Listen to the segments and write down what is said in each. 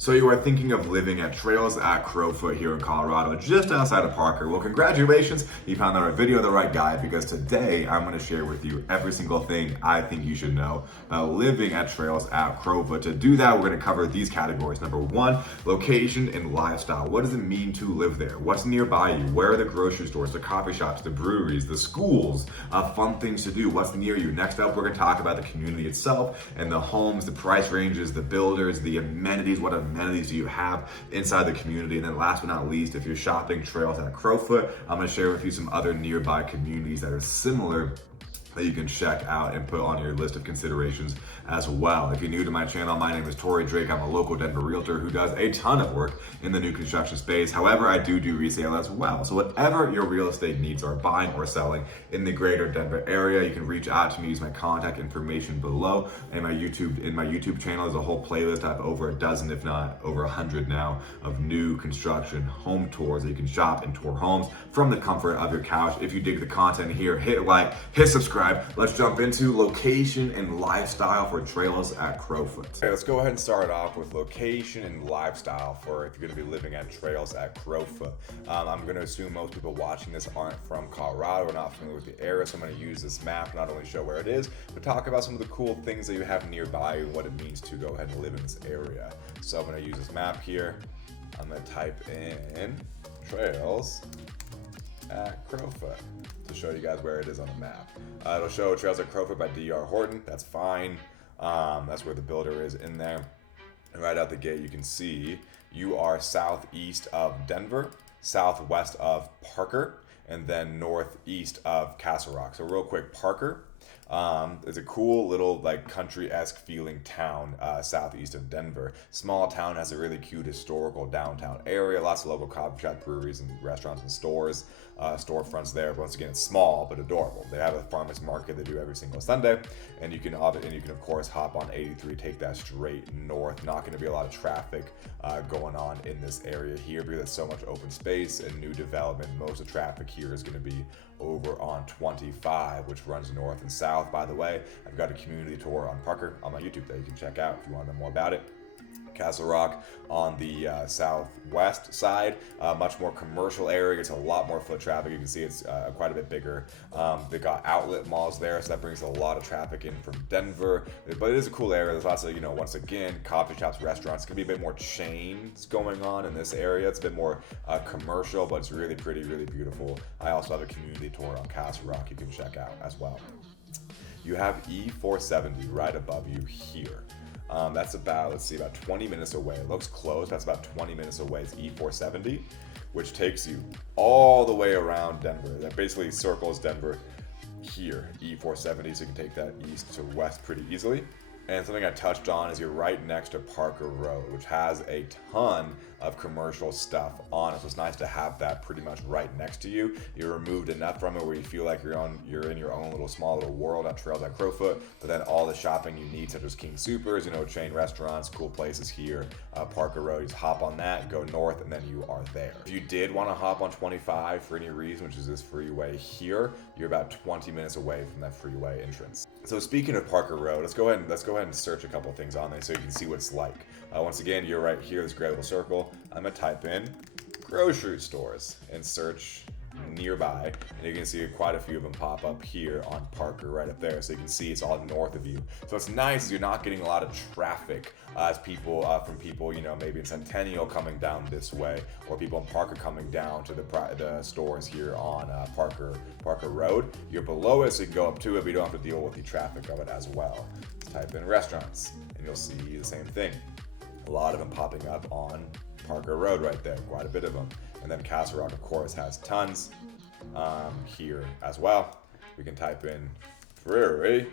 So you are thinking of living at trails at Crowfoot here in Colorado, just outside of Parker. Well, congratulations, you found the right video, the right guide, because today I'm going to share with you every single thing I think you should know about living at trails at Crowfoot. To do that, we're going to cover these categories. Number one, location and lifestyle. What does it mean to live there? What's nearby you? Where are the grocery stores, the coffee shops, the breweries, the schools, fun things to do? What's near you? Next up, we're going to talk about the community itself and the homes, the price ranges, the builders, the amenities. What amenities do you have inside the community? And then last but not least, if you're shopping trails at Crowfoot, I'm going to share with you some other nearby communities that are similar that you can check out and put on your list of considerations as well. If you're new to my channel, my name is Torrey Drake. I'm a local Denver realtor who does a ton of work in the new construction space. However, I do resale as well. So whatever your real estate needs are, buying or selling in the greater Denver area, you can reach out to me. Use my contact information below. And in my YouTube channel is a whole playlist. I have over a dozen, if not over 100 now, of new construction home tours that you can shop and tour homes from the comfort of your couch. If you dig the content here, hit like, hit subscribe. Let's jump into location and lifestyle for trails at Crowfoot. Okay, let's go ahead and start off with location and lifestyle for if you're going to be living at trails at Crowfoot. I'm going to assume most people watching this aren't from Colorado or not familiar with the area, so I'm going to use this map to not only show where it is, but talk about some of the cool things that you have nearby and what it means to go ahead and live in this area. So I'm going to use this map here. I'm going to type in trails at Crowfoot to show you guys where it is on the map. It'll show Trails at Crowfoot by D.R. Horton. That's fine. That's where the builder is in there. And right out the gate, you can see you are southeast of Denver, southwest of Parker, and then northeast of Castle Rock. So real quick, Parker is a cool little like country-esque feeling town southeast of Denver. Small town, has a really cute historical downtown area, lots of local coffee shop, breweries, and restaurants and stores, storefronts there. Once again, it's small but adorable. They have a farmers market they do every single Sunday, and you can of course hop on 83, take that straight north. Not going to be a lot of traffic going on in this area here because it's so much open space and new development. Most of the traffic here is going to be over on 25, which runs north and south. By the way, I've got a community tour on Parker on my YouTube that you can check out if you want to know more about it. Castle Rock on the southwest side, much more commercial area. It's a lot more foot traffic. You can see it's quite a bit bigger. They got outlet malls there, so that brings a lot of traffic in from Denver. But it is a cool area. There's lots of, once again, coffee shops, restaurants. It's gonna be a bit more chains going on in this area. It's a bit more commercial, but it's really pretty, really beautiful. I also have a community tour on Castle Rock you can check out as well. You have E470 right above you here. That's about, about 20 minutes away. It looks close. That's about 20 minutes away. It's E470, which takes you all the way around Denver. That basically circles Denver here, E470, so you can take that east to west pretty easily. And something I touched on is you're right next to Parker Road, which has a ton of commercial stuff on it. So it's nice to have that pretty much right next to you. You're removed enough from it where you feel like you're in your own small little world at Trails at Crowfoot. But then all the shopping you need, such as King Soopers, chain restaurants, cool places here, Parker Road. You just hop on that, go north, and then you are there. If you did want to hop on 25 for any reason, which is this freeway here, you're about 20 minutes away from that freeway entrance. So speaking of Parker Road, let's go ahead and search a couple things on there so you can see what it's like. Once again, you're right here, this gray little circle. I'm gonna type in grocery stores and search nearby, and you can see quite a few of them pop up here on Parker right up there, so you can see it's all north of you. So it's nice, you're not getting a lot of traffic as people from people maybe in Centennial coming down this way, or people in Parker coming down to the stores here on Parker Road. You're below it, so you can go up to it, but you don't have to deal with the traffic of it as well. Let's type in restaurants and you'll see the same thing. A lot of them popping up on Parker Road right there, quite a bit of them. And then Castle Rock, of course, has tons here as well. We can type in brewery,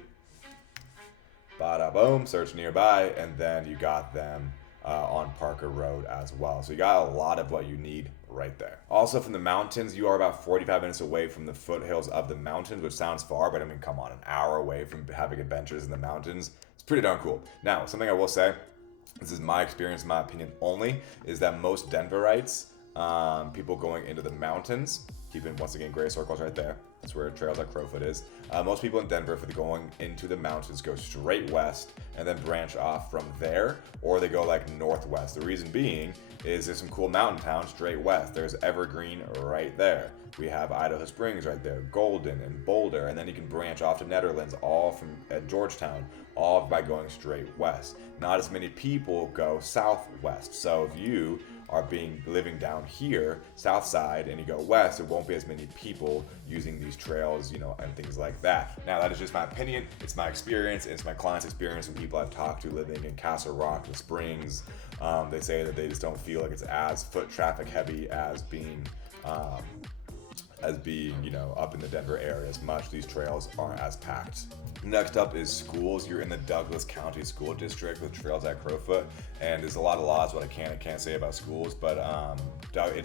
bada boom, search nearby, and then you got them on Parker Road as well. So you got a lot of what you need right there. Also from the mountains, you are about 45 minutes away from the foothills of the mountains, which sounds far, but I mean, come on, an hour away from having adventures in the mountains. It's pretty darn cool. Now, something I will say, this is my experience, my opinion only, is that most Denverites, people going into the mountains, keeping once again gray circles right there, That's where Trails at Crowfoot is. Most people in Denver, for the going into the mountains, go straight west and then branch off from there, or they go like northwest. The reason being is there's some cool mountain towns straight west. There's Evergreen right there. We have Idaho Springs right there, Golden and Boulder, and then you can branch off to Netherlands, all from Georgetown, all by going straight west. Not as many people go southwest. So if you are living down here, south side, and you go west, there won't be as many people using these trails, and things like that. Now, that is just my opinion. It's my experience. It's my clients' experience and people I've talked to living in Castle Rock, the Springs. They say that they just don't feel like it's as foot traffic heavy as being up in the Denver area as much. These trails aren't as packed. Next up is schools. You're in the Douglas County School District with Trails at Crowfoot, and there's a lot of laws what I can and can't say about schools, but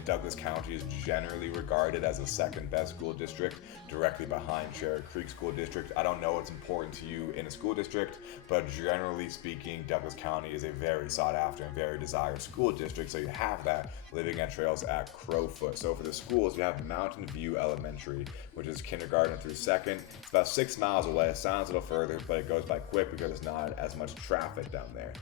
Douglas County is generally regarded as the second best school district, directly behind Cherry Creek School District. I don't know what's important to you in a school district, but generally speaking, Douglas County is a very sought after and very desired school district, so you have that living at Trails at Crowfoot. So for the schools, we have Mountain View Elementary, which is kindergarten through second. It's about 6 miles away. It sounds a little further, but it goes by quick because there's not as much traffic down there.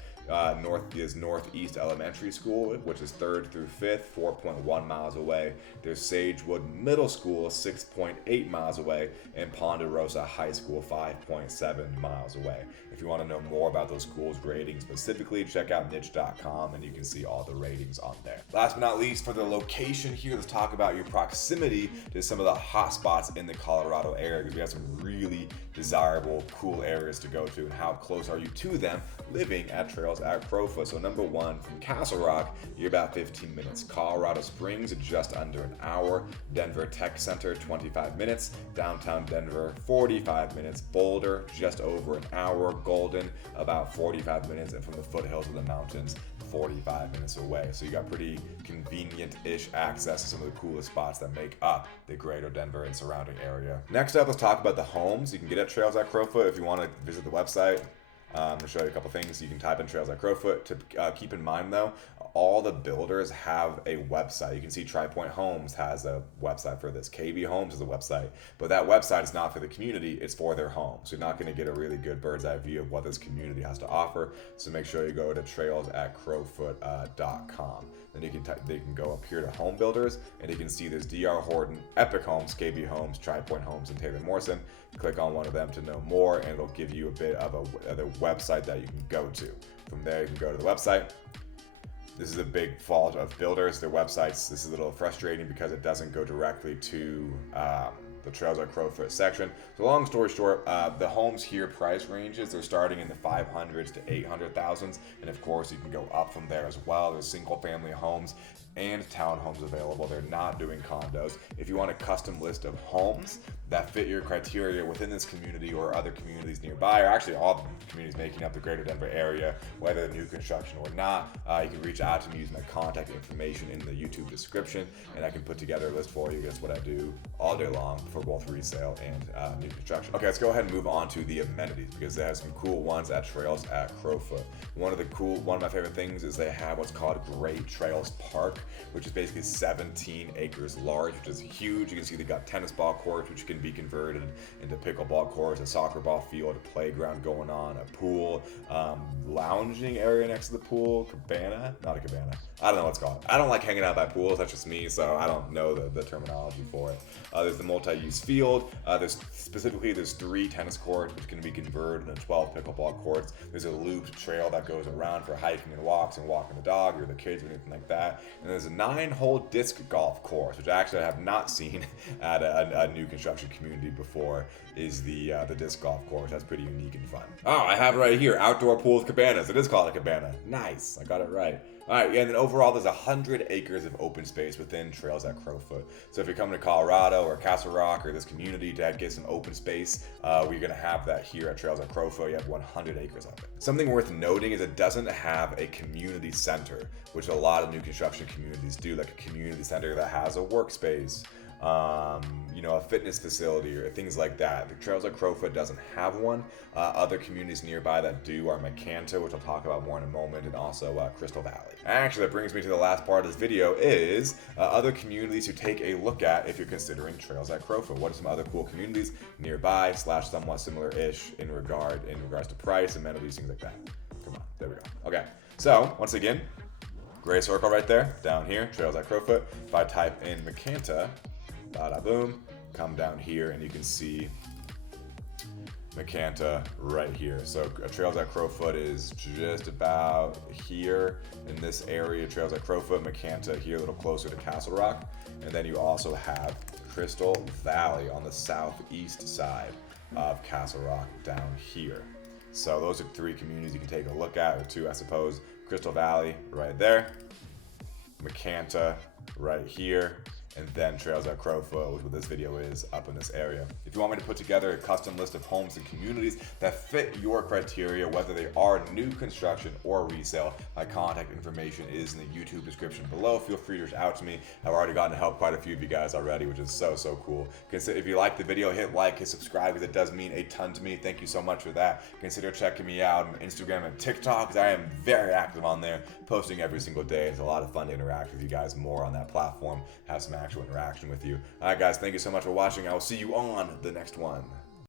North is Northeast Elementary School, which is 3rd through 5th, 4.1 miles away. There's Sagewood Middle School, 6.8 miles away, and Ponderosa High School, 5.7 miles away. If you want to know more about those schools' ratings specifically, check out niche.com and you can see all the ratings on there. Last but not least, for the location here, let's talk about your proximity to some of the hot spots in the Colorado area, because we have some really desirable, cool areas to go to, and how close are you to them living at Trails at Crowfoot. So number one, from Castle Rock, you're about 15 minutes. Colorado Springs, just under an hour. Denver Tech Center, 25 minutes. Downtown Denver, 45 minutes. Boulder, just over an hour. Golden, about 45 minutes. And from the foothills of the mountains, 45 minutes away. So you got pretty convenient-ish access to some of the coolest spots that make up the greater Denver and surrounding area. Next up, let's talk about the homes you can get at Trails at Crowfoot. If you want to visit the website, I'm going to show you a couple things. You can type in Trails at Crowfoot. To keep in mind though, all the builders have a website. You can see Tri-Point Homes has a website for this. KB Homes is a website, but that website is not for the community, it's for their homes. So you're not going to get a really good bird's eye view of what this community has to offer. So make sure you go to trailsatcrowfoot.com. Then they can go up here to home builders, and you can see there's DR Horton, Epic Homes, KB Homes, Tri-Point Homes, and Taylor Morrison. Click on one of them to know more, and it'll give you a bit of a website that you can go to. From there, you can go to the website. This is a big fault of builders, their websites. This is a little frustrating because it doesn't go directly to the Trails at Crowfoot section. So long story short, the homes here price ranges, they're starting in the 500s to 800,000s, and of course you can go up from there as well. There's single family homes and townhomes available. They're not doing condos. If you want a custom list of homes that fit your criteria within this community or other communities nearby, or actually all the communities making up the greater Denver area, whether new construction or not, you can reach out to me using my contact information in the YouTube description, and I can put together a list for you. That's what I do all day long for both resale and new construction. Okay, let's go ahead and move on to the amenities, because they have some cool ones at Trails at Crowfoot. One of my favorite things is they have what's called Great Trails Park, which is basically 17 acres large, which is huge. You can see they got tennis ball courts, which can be converted into pickleball courts, a soccer ball field, a playground going on, a pool, lounging area next to the pool, not a cabana. I don't know what's called. I don't like hanging out by pools. That's just me, so I don't know the terminology for it. There's the multi-use field. There's 3 tennis courts, which can be converted into 12 pickleball courts. There's a looped trail that goes around for hiking and walks and walking the dog or the kids or anything like that. And there's a 9-hole disc golf course, which actually I have not seen at a new construction community before, is the disc golf course. That's pretty unique and fun. Oh, I have it right here. Outdoor pool with cabanas. It is called a cabana. Nice. I got it right. All right, yeah, and then overall, there's 100 acres of open space within Trails at Crowfoot. So if you're coming to Colorado or Castle Rock or this community to get some open space, we're going to have that here at Trails at Crowfoot. You have 100 acres of it. Something worth noting is it doesn't have a community center, which a lot of new construction communities do, like a community center that has a workspace, a fitness facility or things like that. The Trails at Crowfoot doesn't have one. Other communities nearby that do are McCanta, which I'll talk about more in a moment, and also Crystal Valley. Actually, that brings me to the last part of this video is other communities to take a look at if you're considering Trails at Crowfoot. What are some other cool communities nearby / somewhat similar-ish in regards to price, amenities, things like that. Come on, there we go. Okay, so once again, gray circle right there, down here, Trails at Crowfoot. If I type in McCanta, bada boom, come down here and you can see McCanta right here. So Trails at Crowfoot is just about here in this area. Trails at Crowfoot, McCanta here, a little closer to Castle Rock. And then you also have Crystal Valley on the southeast side of Castle Rock down here. So those are 3 communities you can take a look at, or 2, I suppose. Crystal Valley right there, McCanta right here, and then Trails at Crowfoot, which what this video is, up in this area. If you want me to put together a custom list of homes and communities that fit your criteria, whether they are new construction or resale, my contact information is in the YouTube description below. Feel free to reach out to me. I've already gotten to help quite a few of you guys already, which is so cool. If you like the video, hit like, hit subscribe, because it does mean a ton to me. Thank you so much for that. Consider checking me out on Instagram and TikTok, because I am very active on there, posting every single day. It's a lot of fun to interact with you guys more on that platform, have some actual interaction with you. All right, guys, thank you so much for watching. I will see you on the next one.